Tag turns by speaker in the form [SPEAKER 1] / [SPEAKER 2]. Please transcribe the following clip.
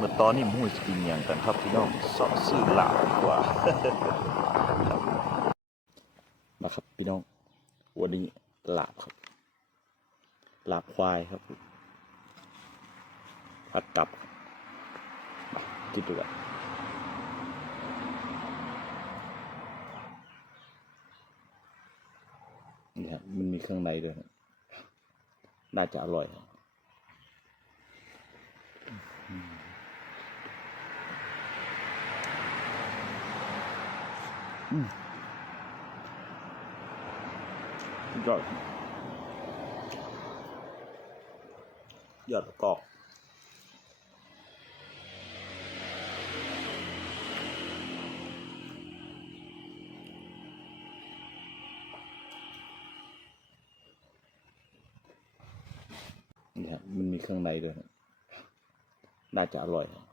[SPEAKER 1] เมื่อตอนนี้มูจะกินอย่างกันครับพี่น้องสอบซื้อหลาดีกว่าครับมาครับพี่น้อง วันนี้หลาบครับหลาบควายครับผัดกับกินดูกันนี่ครับมันมีเครื่องในด้วยนะน่าจะอร่อยครับ ยอดยอดประกอบนี่ครับมันมีเครื่องในด้วย น่าจะอร่อยครับ